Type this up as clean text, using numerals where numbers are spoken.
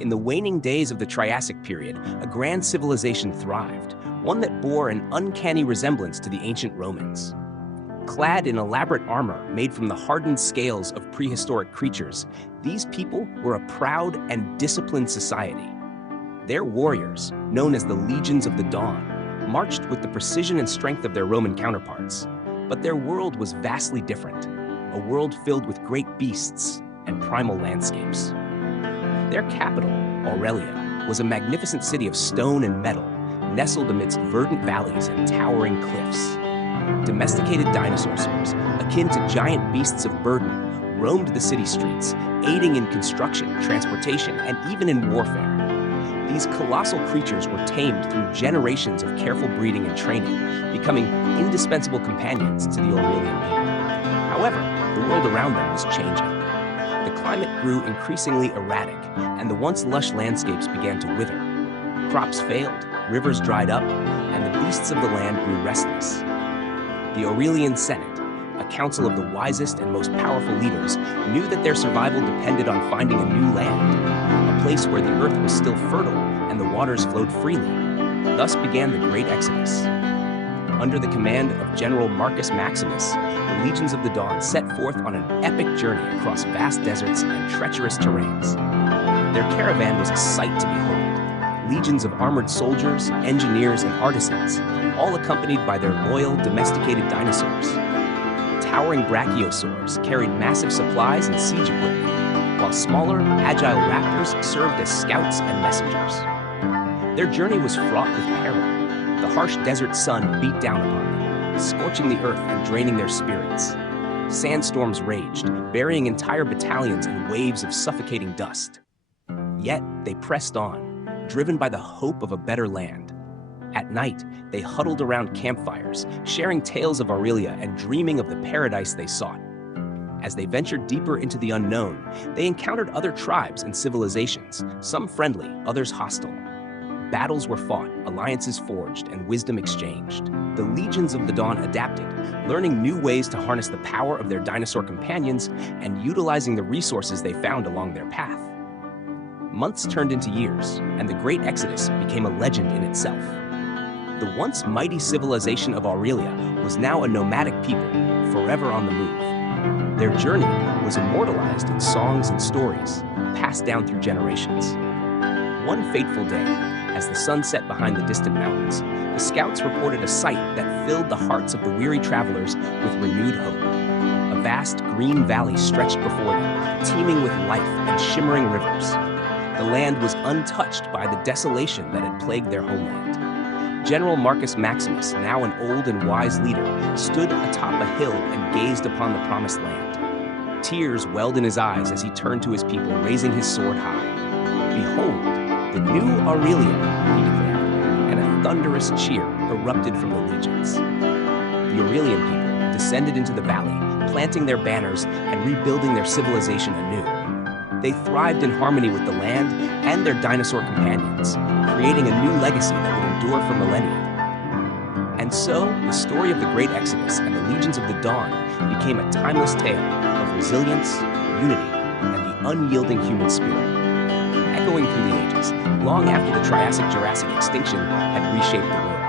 In the waning days of the Triassic period, a grand civilization thrived, one that bore an uncanny resemblance to the ancient Romans. Clad in elaborate armor made from the hardened scales of prehistoric creatures, these people were a proud and disciplined society. Their warriors, known as the Legions of the Dawn, marched with the precision and strength of their Roman counterparts. But their world was vastly different, a world filled with great beasts and primal landscapes. Their capital, Aurelia, was a magnificent city of stone and metal, nestled amidst verdant valleys and towering cliffs. Domesticated dinosaurs, akin to giant beasts of burden, roamed the city streets, aiding in construction, transportation, and even in warfare. These colossal creatures were tamed through generations of careful breeding and training, becoming indispensable companions to the Aurelian people. However, the world around them was changing. The climate grew increasingly erratic, and the once lush landscapes began to wither. Crops failed, rivers dried up, and the beasts of the land grew restless. The Aurelian Senate, a council of the wisest and most powerful leaders, knew that their survival depended on finding a new land, a place where the earth was still fertile and the waters flowed freely. Thus began the Great Exodus. Under the command of General Marcus Maximus, the Legions of the Dawn set forth on an epic journey across vast deserts and treacherous terrains. Their caravan was a sight to behold. Legions of armored soldiers, engineers, and artisans, all accompanied by their loyal, domesticated dinosaurs. Towering brachiosaurs carried massive supplies and siege equipment, while smaller, agile raptors served as scouts and messengers. Their journey was fraught with peril. The harsh desert sun beat down upon them, scorching the earth and draining their spirits. Sandstorms raged, burying entire battalions in waves of suffocating dust. Yet they pressed on, driven by the hope of a better land. At night, they huddled around campfires, sharing tales of Aurelia and dreaming of the paradise they sought. As they ventured deeper into the unknown, they encountered other tribes and civilizations, some friendly, others hostile. Battles were fought, alliances forged, and wisdom exchanged. The Legions of the Dawn adapted, learning new ways to harness the power of their dinosaur companions and utilizing the resources they found along their path. Months turned into years, and the Great Exodus became a legend in itself. The once mighty civilization of Aurelia was now a nomadic people, forever on the move. Their journey was immortalized in songs and stories, passed down through generations. One fateful day, as the sun set behind the distant mountains, the scouts reported a sight that filled the hearts of the weary travelers with renewed hope. A vast green valley stretched before them, teeming with life and shimmering rivers. The land was untouched by the desolation that had plagued their homeland. General Marcus Maximus, now an old and wise leader, stood atop a hill and gazed upon the promised land. Tears welled in his eyes as he turned to his people, raising his sword high. "Behold, the new Aurelia," he declared, and a thunderous cheer erupted from the legions. The Aurelian people descended into the valley, planting their banners and rebuilding their civilization anew. They thrived in harmony with the land and their dinosaur companions, creating a new legacy that would endure for millennia. And so, the story of the Great Exodus and the Legions of the Dawn became a timeless tale of resilience, unity, and the unyielding human spirit. Echoing through the ages, long after the Triassic-Jurassic extinction had reshaped the world.